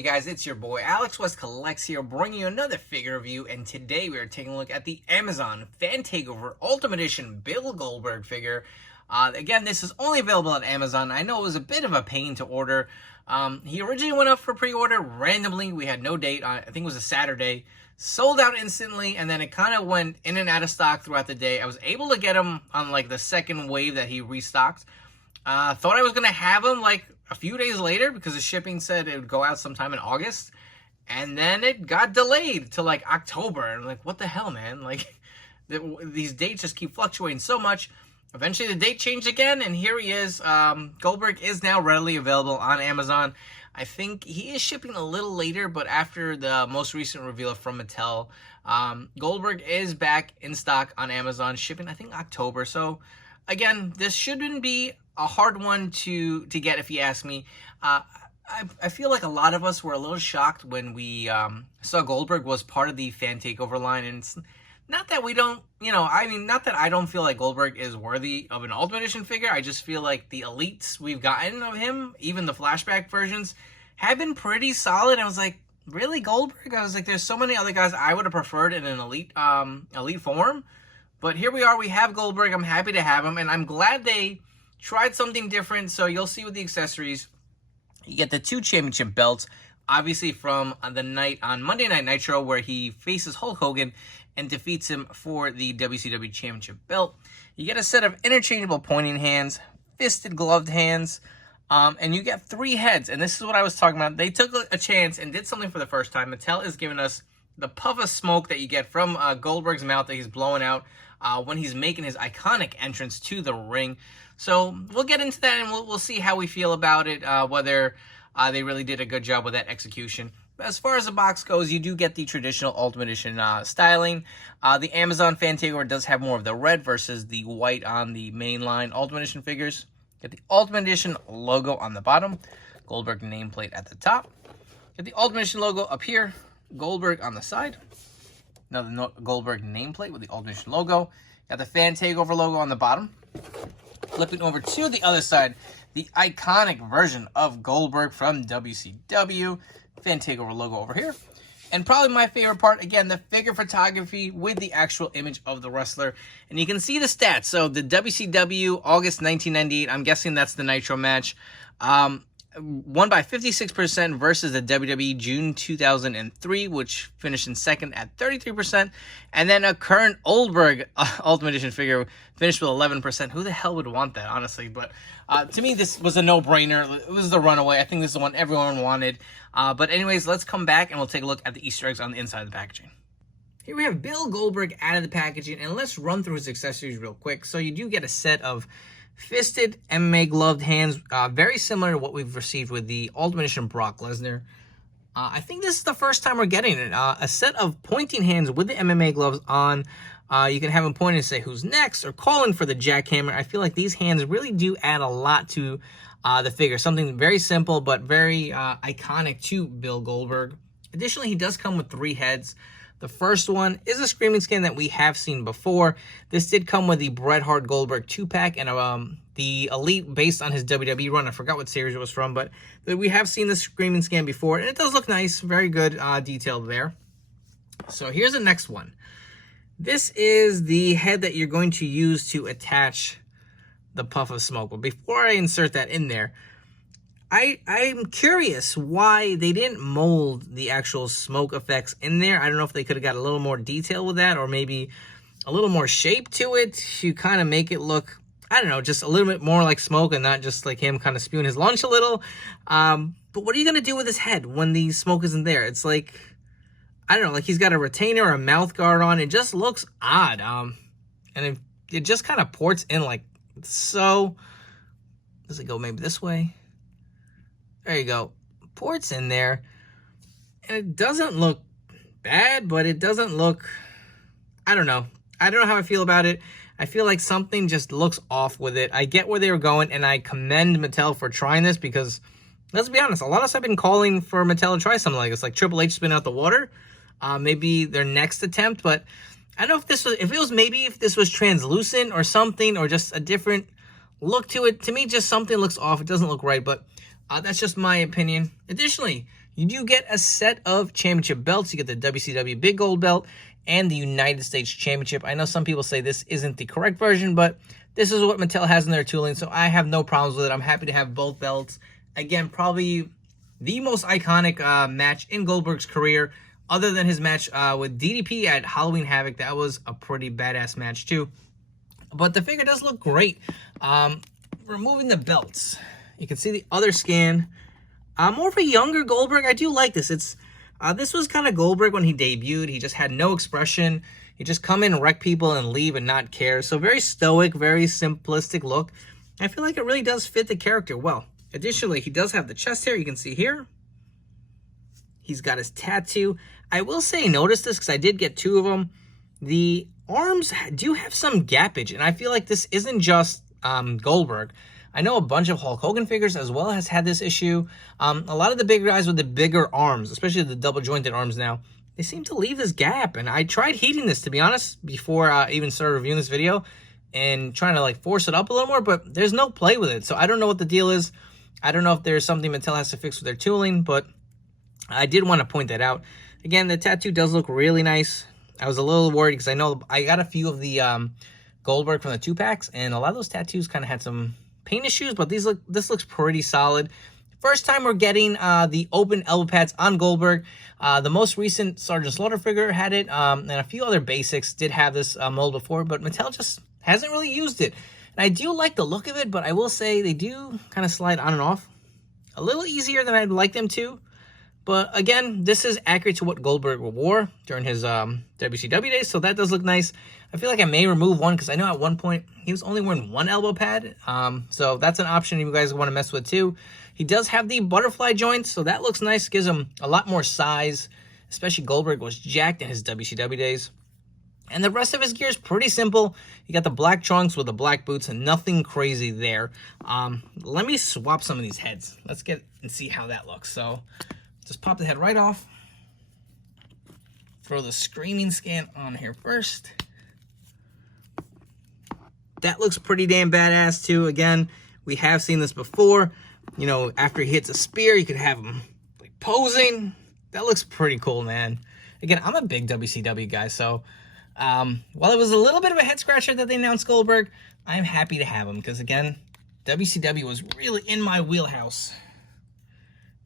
happening, guys? It's your boy Alex West Collects here, bringing you another figure review. And today we are taking a look at the Amazon Fan Takeover Ultimate Edition Bill Goldberg figure. Again, this is only available on Amazon. I know it was a bit of a pain to order. He originally went up for pre-order randomly. We had no date. I think it was a Saturday. Sold out instantly, and then it kind of went in and out of stock throughout the day. I was able to get him on like the second wave that he restocked. Thought I was going to have him like a few days later because the shipping said it would go out sometime in August. And then it got delayed to like October. And I'm like, what the hell, man? Like, these dates just keep fluctuating so much. Eventually the date changed again, and here he is. Goldberg is now readily available on Amazon. I think he is shipping a little later, but after the most recent reveal from Mattel, Goldberg is back in stock on Amazon, shipping, I think, October. So, again, this shouldn't be a hard one to get, if you ask me. I feel like a lot of us were a little shocked when we saw Goldberg was part of the Fan Takeover line, and it's not that we don't, not that I don't feel like Goldberg is worthy of an Ultimate Edition figure. I just feel like the elites we've gotten of him, even the flashback versions, have been pretty solid. I was like, really, Goldberg? I was like, there's so many other guys I would have preferred in an elite form. But here we are, we have Goldberg. I'm happy to have him, and I'm glad they tried something different. So you'll see with the accessories, you get the 2 championship belts, obviously from the night on Monday Night Nitro where he faces Hulk Hogan and defeats him for the WCW Championship belt. You get a set of interchangeable pointing hands, fisted gloved hands, and you get 3 heads. And this is what I was talking about. They took a chance and did something for the first time. Mattel is giving us the puff of smoke that you get from Goldberg's mouth that he's blowing out when he's making his iconic entrance to the ring. So we'll get into that, and we'll see how we feel about it, whether they really did a good job with that execution. As far as the box goes, you do get the traditional Ultimate Edition styling. The Amazon Fan Takeover does have more of the red versus the white on the mainline Ultimate Edition figures. Get the Ultimate Edition logo on the bottom, Goldberg nameplate at the top. Get the Ultimate Edition logo up here, Goldberg on the side. Another Goldberg nameplate with the Ultimate Edition logo. Got the Fan Takeover logo on the bottom. Flipping over to the other side, the iconic version of Goldberg from WCW. Fan Takeover logo over here. And probably my favorite part, again, the figure photography with the actual image of the wrestler. And you can see the stats. So the WCW August 1998, I'm guessing that's the Nitro match, won by 56% versus the WWE June 2003, which finished in second at 33%. And then a current Goldberg Ultimate Edition figure finished with 11%. Who the hell would want that, honestly? But to me, this was a no-brainer. It was the runaway. I think this is the one everyone wanted. But anyways, let's come back and we'll take a look at the Easter eggs on the inside of the packaging. Here we have Bill Goldberg out of the packaging, and let's run through his accessories real quick. So you do get a set of fisted MMA gloved hands, very similar to what we've received with the Ultimate Edition Brock Lesnar. I think this is the first time we're getting it. A set of pointing hands with the MMA gloves on. You can have him point and say who's next or calling for the jackhammer. I feel like these hands really do add a lot to the figure. Something very simple but very iconic to Bill Goldberg. Additionally, he does come with 3 heads. The first one is a screaming skin that we have seen before. This did come with the Bret Hart Goldberg 2-pack and the Elite based on his WWE run. I forgot what series it was from, but we have seen the screaming skin before, and it does look nice. Very good detail there. So here's the next one. This is the head that you're going to use to attach the puff of smoke. But before I insert that in there, I'm curious why they didn't mold the actual smoke effects in there. I don't know if they could have got a little more detail with that, or maybe a little more shape to it to kind of make it look, I don't know, just a little bit more like smoke and not just like him kind of spewing his lunch a little. But what are you going to do with his head when the smoke isn't there? It's like, I don't know, like he's got a retainer or a mouth guard on. It just looks odd. And it just kind of ports in like so. Does it go maybe this way? There you go. Ports in there. And it doesn't look bad, but it doesn't look, I don't know. I don't know how I feel about it. I feel like something just looks off with it. I get where they were going, and I commend Mattel for trying this because, let's be honest, a lot of us have been calling for Mattel to try something like this. Like Triple H spin out the water. Maybe their next attempt, but I don't know if this was, if this was translucent or something, or just a different look to it. To me, just something looks off. It doesn't look right, but that's just my opinion. Additionally, You do get a set of championship belts. You get the WCW Big Gold Belt and the United States Championship. I know some people say this isn't the correct version, but this is what Mattel has in their tooling, so I have no problems with it. I'm happy to have both belts. Again, probably the most iconic match in Goldberg's career, other than his match with DDP at Halloween Havoc. That was a pretty badass match too. But the figure does look great. Removing the belts, you can see the other scan. More of a younger Goldberg. I do like this. This was kind of Goldberg when he debuted. He just had no expression. He just come in, wreck people, and leave and not care. So very stoic, very simplistic look. I feel like it really does fit the character well. Additionally, he does have the chest hair. You can see here. He's got his tattoo. I will say, notice this because I did get 2 of them. The arms do have some gapage, and I feel like this isn't just Goldberg. I know a bunch of Hulk Hogan figures as well has had this issue. A lot of the bigger guys with the bigger arms, especially the double jointed arms now, they seem to leave this gap. And I tried heating this, to be honest, before I even started reviewing this video and trying to like force it up a little more, but there's no play with it. So I don't know what the deal is. I don't know if there's something Mattel has to fix with their tooling, but I did want to point that out. Again, the tattoo does look really nice. I was a little worried because I know I got a few of the Goldberg from the 2-packs, and a lot of those tattoos kind of had some paint issues, but this looks pretty solid. First time we're getting the open elbow pads on Goldberg. The most recent Sergeant Slaughter figure had it, and a few other basics did have this mold before, but Mattel just hasn't really used it. And I do like the look of it, but I will say they do kind of slide on and off a little easier than I'd like them to. But again, this is accurate to what Goldberg wore during his WCW days, so that does look nice. I feel like I may remove one because I know at one point he was only wearing 1 elbow pad. So that's an option if you guys want to mess with too. He does have the butterfly joints, so that looks nice. Gives him a lot more size, especially Goldberg was jacked in his WCW days. And the rest of his gear is pretty simple. You got the black trunks with the black boots and nothing crazy there. Let me swap some of these heads. Let's get and see how that looks. So just pop the head right off. Throw the screaming scan on here first. That looks pretty damn badass too. Again, we have seen this before. You know, after he hits a spear, you could have him like posing. That looks pretty cool, man. Again, I'm a big WCW guy, so while it was a little bit of a head scratcher that they announced Goldberg, I'm happy to have him because, again, WCW was really in my wheelhouse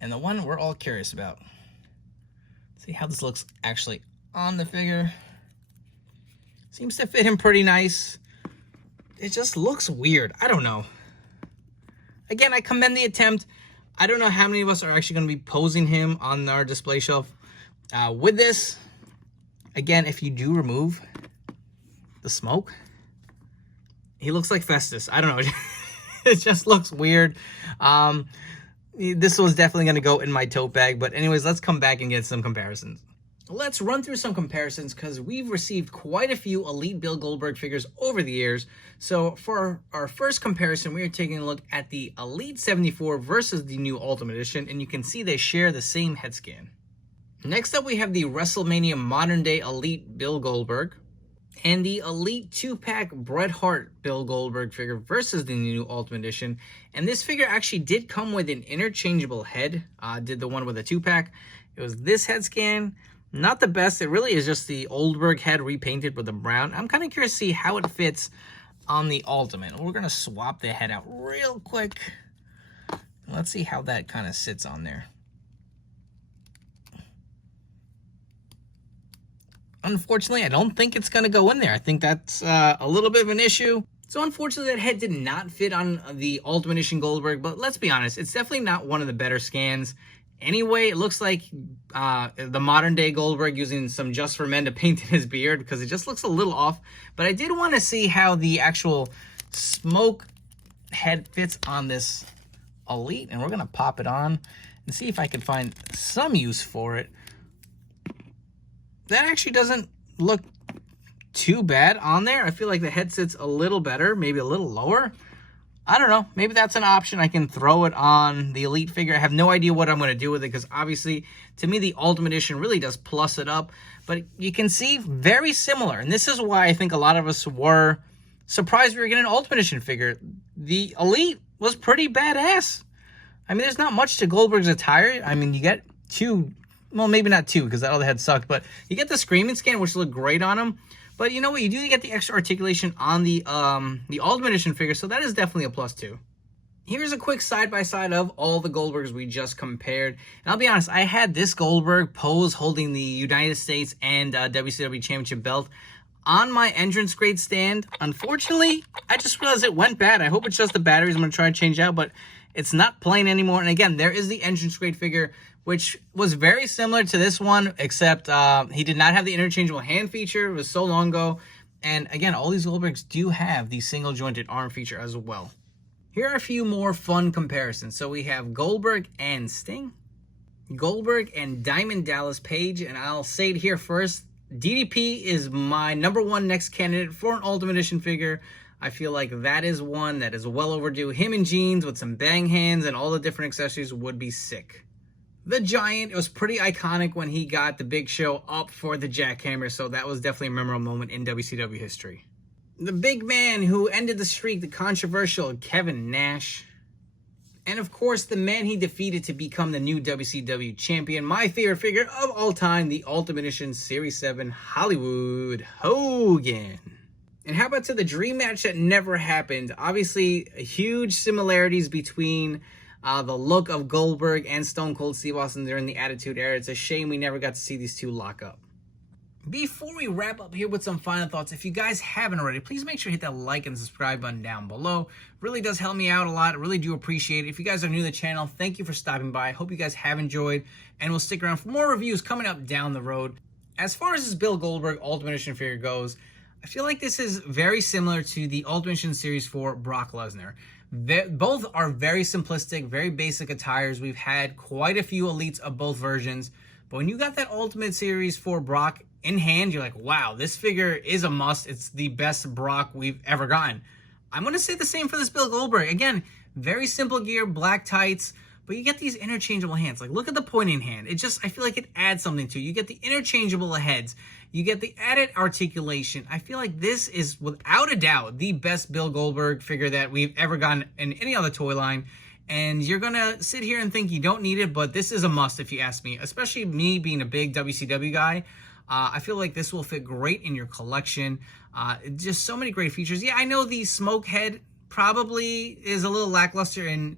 and the one we're all curious about. See how this looks actually on the figure. Seems to fit him pretty nice. It just looks weird. I don't know. Again, I commend the attempt. I don't know how many of us are actually going to be posing him on our display shelf with this. Again, if you do remove the smoke, he looks like Festus. I don't know. It just looks weird. This was definitely going to go in my tote bag. But anyways, let's come back and get some comparisons. Let's run through some comparisons because we've received quite a few Elite Bill Goldberg figures over the years. So for our first comparison, we are taking a look at the Elite 74 versus the new Ultimate Edition, and you can see they share the same head scan. Next up, we have the WrestleMania Modern Day Elite Bill Goldberg and the Elite 2-pack Bret Hart Bill Goldberg figure versus the new Ultimate Edition. And this figure actually did come with an interchangeable head. Did the one with a 2-pack. It was this head scan. Not the best. It really is just the Goldberg head repainted with the brown. I'm kind of curious to see how it fits on the Ultimate. We're going to swap the head out real quick. Let's see how that kind of sits on there. Unfortunately, I don't think it's going to go in there. I think that's a little bit of an issue. So unfortunately, that head did not fit on the Ultimate Edition Goldberg. But let's be honest, it's definitely not one of the better scans. Anyway, it looks like the modern day Goldberg using some Just for Men to paint in his beard because it just looks a little off. But I did want to see how the actual smoke head fits on this Elite. And we're going to pop it on and see if I can find some use for it. That actually doesn't look too bad on there. I feel like the head sits a little better, maybe a little lower. I don't know. Maybe that's an option. I can throw it on the Elite figure. I have no idea what I'm going to do with it because obviously, to me, the Ultimate Edition really does plus it up. But you can see very similar. And this is why I think a lot of us were surprised we were getting an Ultimate Edition figure. The Elite was pretty badass. I mean, there's not much to Goldberg's attire. I mean, you get two, well, maybe not two, because that other head sucked, but you get the Screaming Scan, which look great on him. But you know what? You do get the extra articulation on the Ultimate Edition figure, so that is definitely a plus too. Here's a quick side-by-side of all the Goldbergs we just compared. And I'll be honest, I had this Goldberg pose holding the United States and WCW Championship belt on my entrance grade stand. Unfortunately, I just realized it went bad. I hope it's just the batteries I'm going to try to change out, but it's not playing anymore. And again, there is the entrance grade figure, which was very similar to this one, except he did not have the interchangeable hand feature. It was so long ago. And again, all these Goldbergs do have the single jointed arm feature as well. Here are a few more fun comparisons. So we have Goldberg and Sting, Goldberg and Diamond Dallas Page, and I'll say it here first, DDP is my #1 next candidate for an Ultimate Edition figure. I feel like that is one that is well overdue. Him in jeans with some bang hands and all the different accessories would be sick. The Giant, it was pretty iconic when he got the Big Show up for the jackhammer, so that was definitely a memorable moment in WCW history. The big man who ended the streak, the controversial Kevin Nash. And of course, the man he defeated to become the new WCW champion, my favorite figure of all time, the Ultimate Edition Series 7 Hollywood Hogan. And how about to the dream match that never happened? Obviously, huge similarities between the look of Goldberg and Stone Cold Steve Austin during the Attitude Era. It's a shame we never got to see these two lock up. Before we wrap up here with some final thoughts, if you guys haven't already, please make sure to hit that like and subscribe button down below. Really does help me out a lot. I really do appreciate it. If you guys are new to the channel, thank you for stopping by. I hope you guys have enjoyed, and we'll stick around for more reviews coming up down the road. As far as this Bill Goldberg Ultimate Edition figure goes, I feel like this is very similar to the Ultimate Edition Series 4 Brock Lesnar. Both are very simplistic, very basic attires. We've had quite a few elites of both versions, but when you got that Ultimate Series 4 Brock in hand, you're like, wow, this figure is a must. It's the best Brock we've ever gotten. I'm going to say the same for this Bill Goldberg. Again, very simple gear, black tights, but you get these interchangeable hands. Like, look at the pointing hand. It just, I feel like it adds something to it. You get the interchangeable heads. You get the added articulation. I feel like this is, without a doubt, the best Bill Goldberg figure that we've ever gotten in any other toy line. And you're going to sit here and think you don't need it, but this is a must if you ask me, especially me being a big WCW guy. I feel like this will fit great in your collection. Just so many great features. Yeah, I know the smoke head probably is a little lackluster and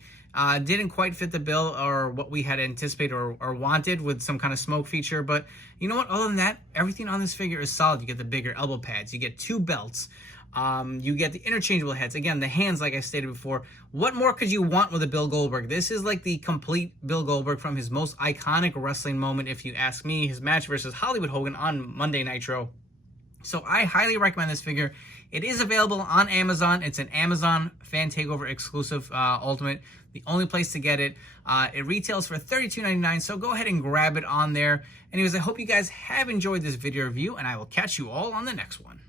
didn't quite fit the bill or what we had anticipated or wanted with some kind of smoke feature. But you know what? Other than that, everything on this figure is solid. You get the bigger elbow pads. You get 2 belts. You get the interchangeable heads. Again, the hands, like I stated before. What more could you want with a Bill Goldberg? This is like the complete Bill Goldberg from his most iconic wrestling moment, if you ask me, his match versus Hollywood Hogan on Monday Nitro. So I highly recommend this figure. It is available on Amazon. It's an Amazon Fan Takeover exclusive Ultimate. The only place to get it. It retails for $32.99, so go ahead and grab it on there. Anyways, I hope you guys have enjoyed this video review, and I will catch you all on the next one.